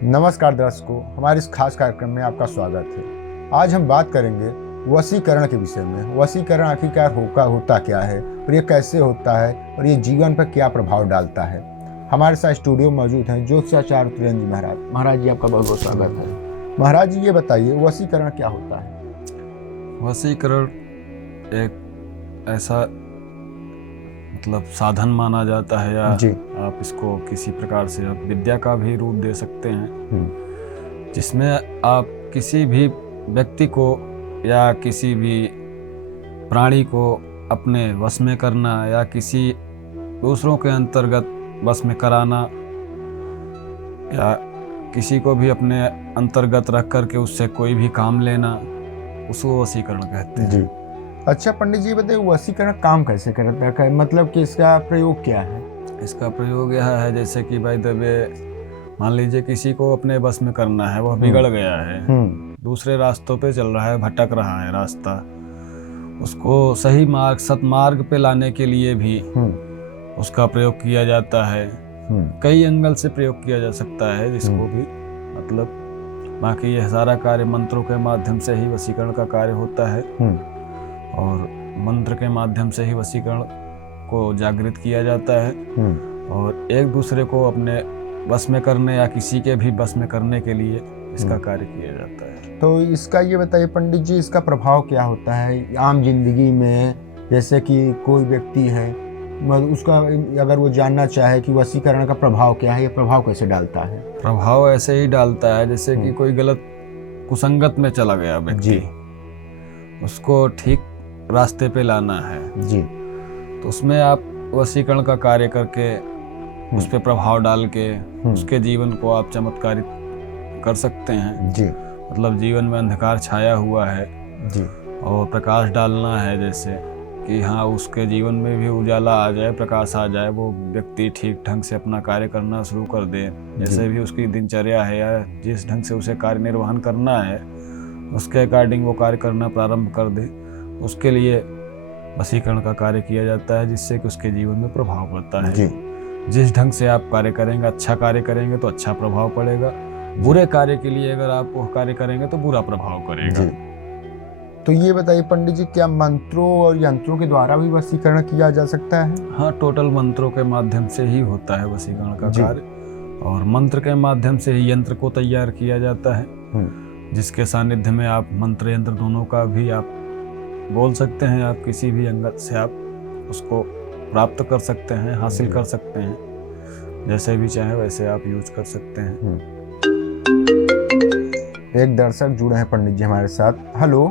नमस्कार दर्शकों, हमारे इस खास कार्यक्रम में आपका स्वागत है। आज हम बात करेंगे वशीकरण के विषय में। वशीकरण आखिरकार होता क्या है और ये कैसे होता है और ये जीवन पर क्या प्रभाव डालता है। हमारे साथ स्टूडियो मौजूद हैं ज्योतिषाचार्य तुरंजी महाराज। महाराज जी, आपका बहुत बहुत स्वागत है। महाराज जी, ये बताइए वशीकरण क्या होता है। वशीकरण एक ऐसा साधन माना जाता है, या जी। आप इसको किसी प्रकार से आप विद्या का भी रूप दे सकते हैं, जिसमें आप किसी भी व्यक्ति को या किसी भी प्राणी को अपने वश में करना या किसी दूसरों के अंतर्गत वश में कराना या किसी को भी अपने अंतर्गत रख करके उससे कोई भी काम लेना, उसको वशीकरण कहते हैं। जी। अच्छा पंडित जी, बताइए वशीकरण काम कैसे करता है, मतलब कि इसका प्रयोग क्या है। इसका प्रयोग यह है, जैसे कि भाई दबे मान लीजिए किसी को अपने बस में करना है, वह बिगड़ गया है, दूसरे रास्तों पे चल रहा है, भटक रहा है रास्ता, उसको सही मार्ग सतमार्ग पे लाने के लिए भी उसका प्रयोग किया जाता है। कई एंगल से प्रयोग किया जा सकता है जिसको भी बाकी यह सारा कार्य मंत्रों के माध्यम से ही वशीकरण का कार्य होता है, और मंत्र के माध्यम से ही वशीकरण को जागृत किया जाता है, और एक दूसरे को अपने बस में करने या किसी के भी बस में करने के लिए इसका कार्य किया जाता है। तो इसका ये बताइए पंडित जी, इसका प्रभाव क्या होता है आम जिंदगी में। जैसे कि कोई व्यक्ति है, उसका अगर वो जानना चाहे कि वशीकरण का प्रभाव क्या है, ये प्रभाव कैसे डालता है। प्रभाव ऐसे ही डालता है जैसे कि कोई गलत कुसंगत में चला गया व्यक्ति, उसको ठीक रास्ते पे लाना है जी, तो उसमें आप वशीकरण का कार्य करके उस पे प्रभाव डाल के उसके जीवन को आप चमत्कारित कर सकते हैं जी। जीवन में अंधकार छाया हुआ है जी, और प्रकाश डालना है, जैसे कि हाँ उसके जीवन में भी उजाला आ जाए, प्रकाश आ जाए, वो व्यक्ति ठीक ढंग से अपना कार्य करना शुरू कर दे। जैसे भी उसकी दिनचर्या है या जिस ढंग से उसे कार्य निर्वहन करना है उसके अकॉर्डिंग वो कार्य करना प्रारंभ कर दे, उसके लिए वशीकरण का कार्य किया जाता है, जिससे कि उसके जीवन में प्रभाव पड़ता है। जिस ढंग से आप कार्य करेंगे, अच्छा कार्य करेंगे तो अच्छा प्रभाव पड़ेगा, बुरे कार्य के लिए अगर आप वो कार्य करेंगे तो बुरा प्रभाव करेगा। तो ये बताइए पंडित जी, क्या मंत्रों और यंत्रों के द्वारा भी वशीकरण किया जा सकता है। हाँ, टोटल मंत्रों के माध्यम से ही होता है वशीकरण का कार्य, और मंत्र के माध्यम से ही यंत्र को तैयार किया जाता है, जिसके सानिध्य में आप मंत्र यंत्र दोनों का भी आप बोल सकते हैं। आप किसी भी अंगत से आप उसको प्राप्त कर सकते हैं, हासिल कर सकते हैं, जैसे भी चाहे वैसे आप यूज कर सकते हैं। एक दर्शक जुड़े हैं पंडित जी हमारे साथ। हेलो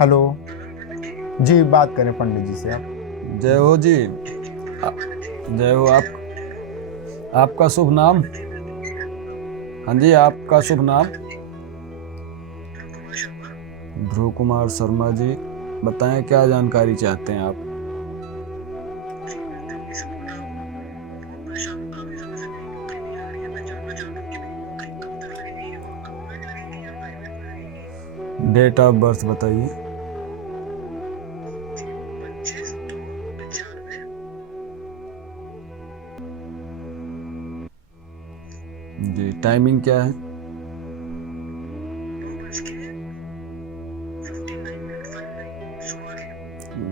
हेलो जी, बात करें पंडित जी से आप। जय हो जी, जय हो। आपका शुभ नाम। हाँ जी, आपका शुभ नाम। ध्रुव कुमार शर्मा जी, बताएं क्या जानकारी चाहते हैं आप। डेट ऑफ बर्थ बताइए। जी, टाइमिंग क्या है।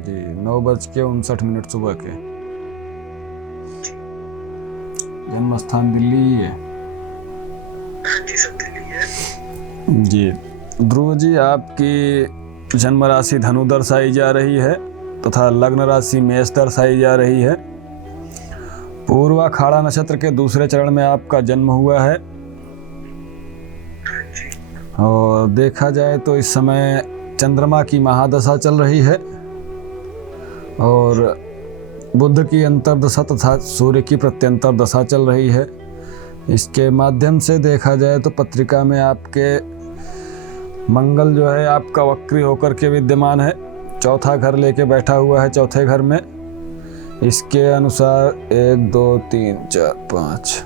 जी, 9:59 सुबह के। जन्म स्थान दिल्ली ही है। जी ध्रुव जी, आपकी जन्म राशि धनु दर्शाई जा रही है तथा लग्न राशि मेष दर्शाई जा रही है। पूर्वाखाड़ा नक्षत्र के दूसरे चरण में आपका जन्म हुआ है, और देखा जाए तो इस समय चंद्रमा की महादशा चल रही है और बुध की अंतर्दशा तथा सूर्य की प्रत्यंतर दशा चल रही है। इसके माध्यम से देखा जाए तो पत्रिका में आपके मंगल जो है आपका वक्री होकर के विद्यमान है, चौथा घर लेके बैठा हुआ है चौथे घर में। इसके अनुसार 1 2 3 4 5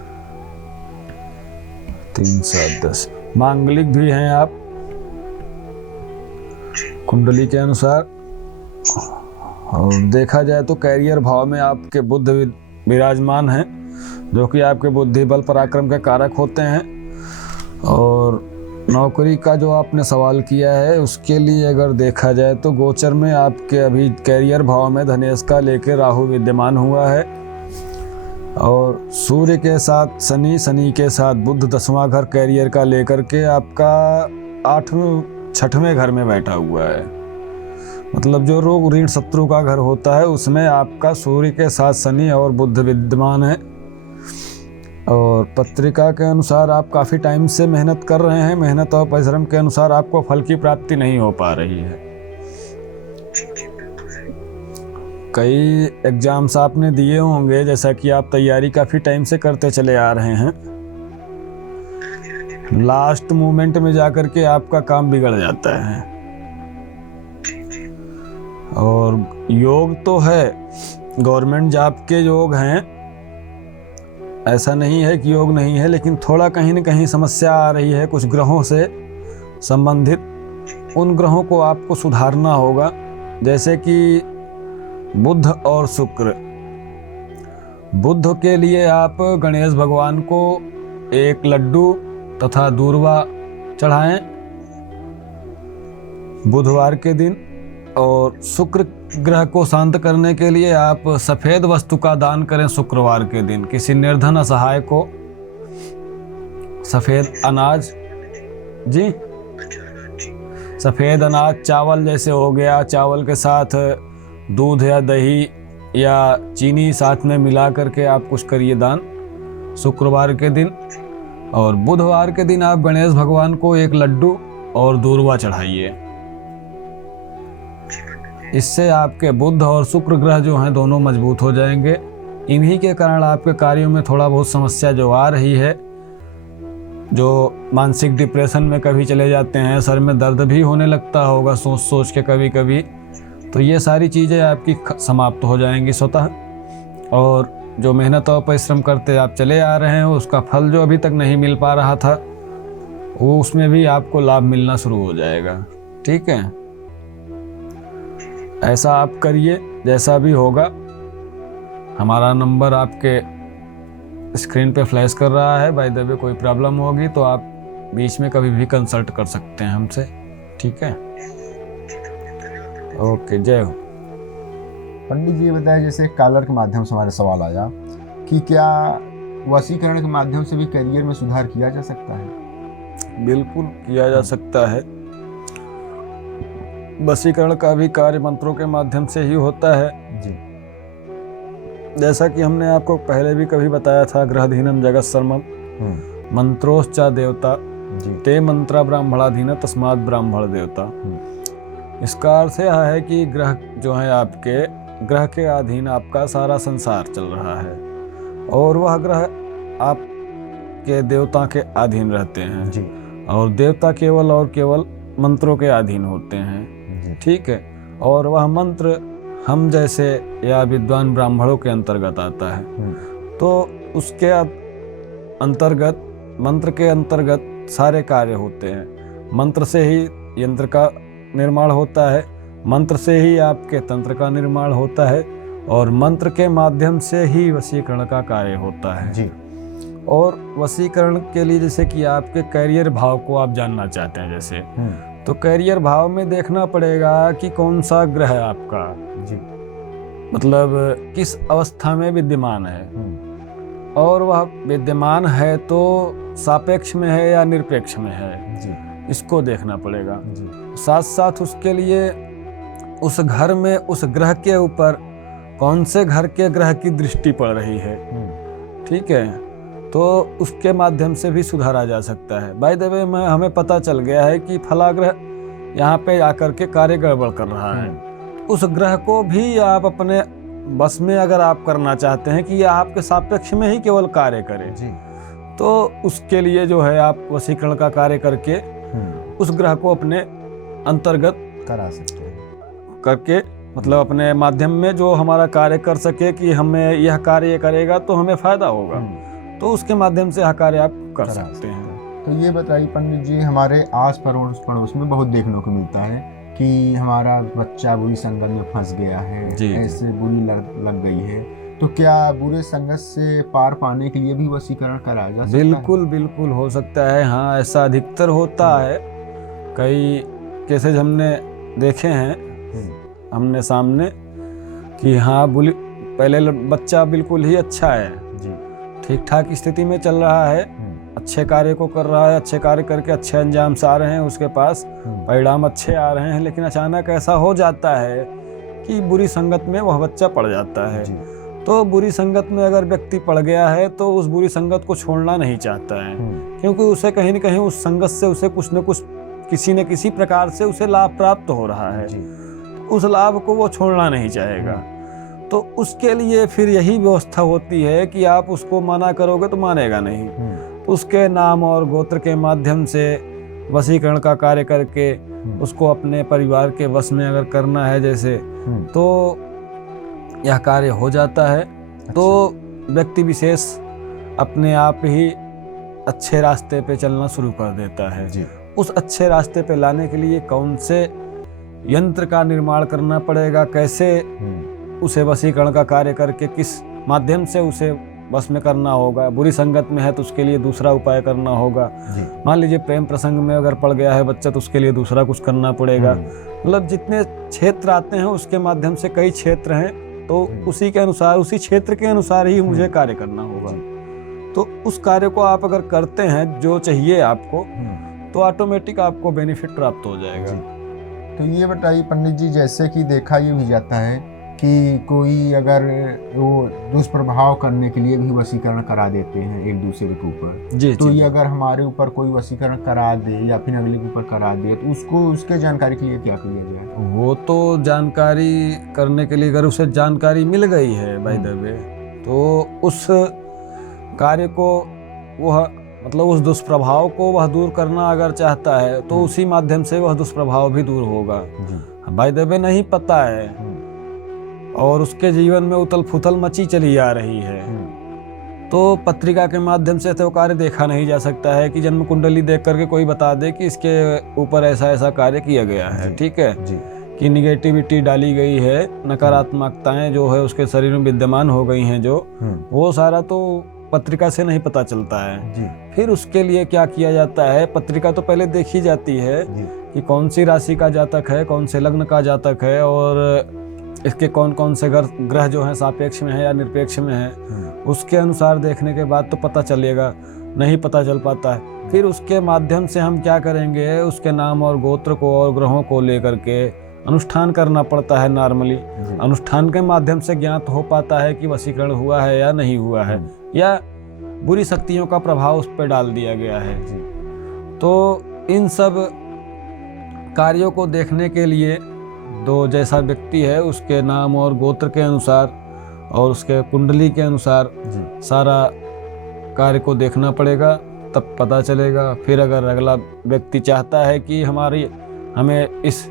3 7 10 मांगलिक भी हैं आप कुंडली के अनुसार। और देखा जाए तो कैरियर भाव में आपके बुध विराजमान हैं, जो कि आपके बुद्धि बल पराक्रम के कारक होते हैं। और नौकरी का जो आपने सवाल किया है उसके लिए अगर देखा जाए तो गोचर में आपके अभी कैरियर भाव में धनेश का लेके राहु विद्यमान हुआ है, और सूर्य के साथ शनि, शनि के साथ बुध 10वां घर कैरियर का लेकर के आपका 6वें घर में बैठा हुआ है। मतलब जो रोग ऋण शत्रु का घर होता है उसमें आपका सूर्य के साथ शनि और बुध विद्यमान है। और पत्रिका के अनुसार आप काफ़ी टाइम से मेहनत कर रहे हैं, मेहनत और परिश्रम के अनुसार आपको फल की प्राप्ति नहीं हो पा रही है। कई एग्जाम्स आपने दिए होंगे, जैसा कि आप तैयारी काफ़ी टाइम से करते चले आ रहे हैं, लास्ट मोमेंट में जाकर के आपका काम बिगड़ जाता है। और योग तो है, गवर्नमेंट जॉब के योग हैं, ऐसा नहीं है कि योग नहीं है, लेकिन थोड़ा कहीं न कहीं समस्या आ रही है कुछ ग्रहों से संबंधित। उन ग्रहों को आपको सुधारना होगा, जैसे कि बुध और शुक्र। बुध के लिए आप गणेश भगवान को एक लड्डू तथा दूर्वा चढ़ाएं बुधवार के दिन। और शुक्र ग्रह को शांत करने के लिए आप सफ़ेद वस्तु का दान करें शुक्रवार के दिन। किसी निर्धन असहाय को सफ़ेद अनाज, जी सफ़ेद अनाज, चावल जैसे हो गया, चावल के साथ दूध या दही या चीनी साथ में मिला करके आप कुछ करिए दान शुक्रवार के दिन। और बुधवार के दिन आप गणेश भगवान को एक लड्डू और दूर्वा चढ़ाइए। इससे आपके बुध और शुक्र ग्रह जो हैं दोनों मजबूत हो जाएंगे। इन्हीं के कारण आपके कार्यों में थोड़ा बहुत समस्या जो आ रही है, जो मानसिक डिप्रेशन में कभी चले जाते हैं, सर में दर्द भी होने लगता होगा सोच सोच के कभी कभी, तो ये सारी चीज़ें आपकी समाप्त हो जाएंगी स्वतः। और जो मेहनत और परिश्रम करते आप चले आ रहे हैं उसका फल जो अभी तक नहीं मिल पा रहा था वो उसमें भी आपको लाभ मिलना शुरू हो जाएगा। ठीक है, ऐसा आप करिए, जैसा भी होगा। हमारा नंबर आपके स्क्रीन पे फ्लैश कर रहा है। बाय द वे कोई प्रॉब्लम होगी तो आप बीच में कभी भी कंसल्ट कर सकते हैं हमसे। ठीक है, ओके, जय हो। पंडित जी ये बताया, जैसे कॉलर के माध्यम से हमारे सवाल आया कि क्या वशीकरण के माध्यम से भी करियर में सुधार किया जा सकता है? बिल्कुल किया जा सकता है। वशीकरण का भी कार्य मंत्रों के माध्यम से ही होता है जी। जैसा कि हमने आपको पहले भी कभी बताया था, ग्रहधीनम जगत सर्वम मंत्रोश्चा देवता ते मंत्रा ब्राह्मणाधीन तस्मात् ब्राह्मण देवता। इसका अर्थ यह है कि ग्रह जो है आपके, ग्रह के अधीन आपका सारा संसार चल रहा है, और वह ग्रह आपके देवता के अधीन रहते हैं जी। और देवता केवल और केवल मंत्रों के अधीन होते हैं। ठीक है, और वह मंत्र हम जैसे या विद्वान ब्राह्मणों के अंतर्गत आता है, तो उसके अंतर्गत, मंत्र के अंतर्गत सारे कार्य होते हैं। मंत्र से ही यंत्र का निर्माण होता है, मंत्र से ही आपके तंत्र का निर्माण होता है, और मंत्र के माध्यम से ही वशीकरण का कार्य होता है जी। और वशीकरण के लिए, जैसे कि आपके कैरियर भाव को आप जानना चाहते हैं, जैसे तो कैरियर भाव में देखना पड़ेगा कि कौन सा ग्रह आपका जी, मतलब किस अवस्था में विद्यमान है, और वह विद्यमान है तो सापेक्ष में है या निरपेक्ष में है जी। इसको देखना पड़ेगा जी। साथ साथ उसके लिए उस घर में उस ग्रह के ऊपर कौन से घर के ग्रह की दृष्टि पड़ रही है। ठीक है, तो उसके माध्यम से भी सुधारा जा सकता है। बाय द वे में हमें पता चल गया है कि फला ग्रह यहाँ पे आकर के कार्य गड़बड़ कर रहा है, उस ग्रह को भी आप अपने बस में अगर आप करना चाहते हैं कि यह आपके सापेक्ष में ही केवल कार्य करे जी, तो उसके लिए जो है आप वशीकरण का कार्य करके उस ग्रह को अपने अंतर्गत करा सकते हैं, करके मतलब अपने माध्यम में जो हमारा कार्य कर सके कि हमें यह कार्य करेगा तो हमें फायदा होगा, तो उसके माध्यम से यह कार्य आप कर सकते हैं। तो ये बताइए पंडित जी, हमारे आस पड़ोस में बहुत देखने को मिलता है कि हमारा बच्चा बुरी संगत में फंस गया है, ऐसे बुरी लग गई है, तो क्या बुरे संगत से पार पाने के लिए भी वशीकरण कराया जा सकता है? बिल्कुल बिल्कुल हो सकता है। हाँ, ऐसा अधिकतर होता है। कई केसेज हमने देखे हैं हमने सामने कि हाँ पहले बच्चा बिल्कुल ही अच्छा है, ठीक ठाक स्थिति में चल रहा है, अच्छे कार्य को कर रहा है, अच्छे कार्य करके अच्छे अंजाम से आ रहे हैं, उसके पास परिणाम अच्छे आ रहे हैं, लेकिन अचानक ऐसा हो जाता है कि बुरी संगत में वह बच्चा पड़ जाता है। तो बुरी संगत में अगर व्यक्ति पड़ गया है तो उस बुरी संगत को छोड़ना नहीं चाहता है, क्योंकि उसे कहीं न कहीं उस संगत से उसे कुछ न कुछ किसी न किसी प्रकार से उसे लाभ प्राप्त हो रहा है। उस लाभ को वो छोड़ना नहीं चाहेगा। तो उसके लिए फिर यही व्यवस्था होती है कि आप उसको मना करोगे तो मानेगा नहीं। उसके नाम और गोत्र के माध्यम से वशीकरण का कार्य करके उसको अपने परिवार के वश में अगर करना है जैसे, तो यह कार्य हो जाता है। तो व्यक्ति विशेष अपने आप ही अच्छे रास्ते पे चलना शुरू कर देता है। उस अच्छे रास्ते पे लाने के लिए कौन से यंत्र का निर्माण करना पड़ेगा, कैसे उसे वशीकरण का कार्य करके किस माध्यम से उसे बस में करना होगा। बुरी संगत में है तो उसके लिए दूसरा उपाय करना होगा। मान लीजिए प्रेम प्रसंग में अगर पड़ गया है बच्चा तो उसके लिए दूसरा कुछ करना पड़ेगा। मतलब जितने क्षेत्र आते हैं उसके माध्यम से कई क्षेत्र हैं, तो उसी के अनुसार उसी क्षेत्र के अनुसार ही मुझे कार्य करना होगा। तो उस कार्य को आप अगर करते हैं जो चाहिए आपको, तो ऑटोमेटिक आपको बेनिफिट प्राप्त हो जाएगा। तो ये बताइए पंडित जी, जैसे कि देखा ये भी जाता है कि कोई अगर वो दुष्प्रभाव करने के लिए भी वशीकरण करा देते हैं एक दूसरे के ऊपर, तो ये अगर हमारे ऊपर कोई वशीकरण करा दे या फिर अगले के ऊपर करा दे तो उसको उसके जानकारी के लिए क्या किया जाए? वो तो जानकारी करने के लिए अगर उसे जानकारी मिल गई है बाय द वे, तो उस कार्य को वह मतलब उस दुष्प्रभाव को वह दूर करना अगर चाहता है तो उसी माध्यम से वह दुष्प्रभाव भी दूर होगा। बाय द वे नहीं पता है और उसके जीवन में उथल फुथल मची चली आ रही है, तो पत्रिका के माध्यम से तो कार्य देखा नहीं जा सकता है कि जन्म कुंडली देख करके कोई बता दे कि इसके ऊपर ऐसा ऐसा कार्य किया गया है। ठीक है कि निगेटिविटी डाली गई है, नकारात्मकताएं जो है उसके शरीर में विद्यमान हो गई हैं, जो वो सारा तो पत्रिका से नहीं पता चलता है। फिर उसके लिए क्या किया जाता है, पत्रिका तो पहले देखी जाती है कि कौन सी राशि का जातक है, कौन से लग्न का जातक है और इसके कौन कौन से ग्रह जो हैं सापेक्ष में है या निरपेक्ष में है। उसके अनुसार देखने के बाद तो पता चलेगा, नहीं पता चल पाता है। फिर उसके माध्यम से हम क्या करेंगे, उसके नाम और गोत्र को और ग्रहों को लेकर के अनुष्ठान करना पड़ता है। नॉर्मली अनुष्ठान के माध्यम से ज्ञात हो पाता है कि वशीकरण हुआ है या नहीं हुआ है, या बुरी शक्तियों का प्रभाव उस पर डाल दिया गया है। तो इन सब कार्यों को देखने के लिए तो जैसा व्यक्ति है उसके नाम और गोत्र के अनुसार और उसके कुंडली के अनुसार सारा कार्य को देखना पड़ेगा, तब पता चलेगा। फिर अगर अगला व्यक्ति चाहता है कि हमें इस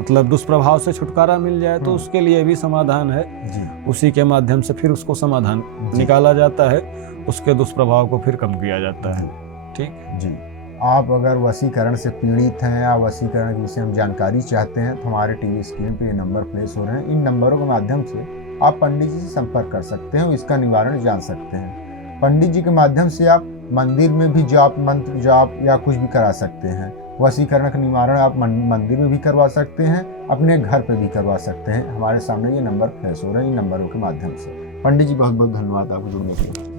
मतलब दुष्प्रभाव से छुटकारा मिल जाए तो उसके लिए भी समाधान है। उसी के माध्यम से फिर उसको समाधान निकाला जाता है, उसके दुष्प्रभाव को फिर कम किया जाता है। ठीक जी। आप अगर वशीकरण से पीड़ित हैं या वशीकरण के विषय में जानकारी चाहते हैं तो हमारे टीवी स्क्रीन पे ये नंबर प्लेस हो रहे हैं। इन नंबरों के माध्यम से आप पंडित जी से संपर्क कर सकते हैं, इसका निवारण जान सकते हैं। पंडित जी के माध्यम से आप मंदिर में भी जाप मंत्र जाप या कुछ भी करा सकते हैं। वशीकरण का निवारण आप मंदिर में भी करवा सकते हैं, अपने घर पे भी करवा सकते हैं। हमारे सामने ये नंबर प्लेस हो रहे हैं इन नंबरों के माध्यम से। पंडित जी बहुत बहुत धन्यवाद आपको जुड़ने के लिए।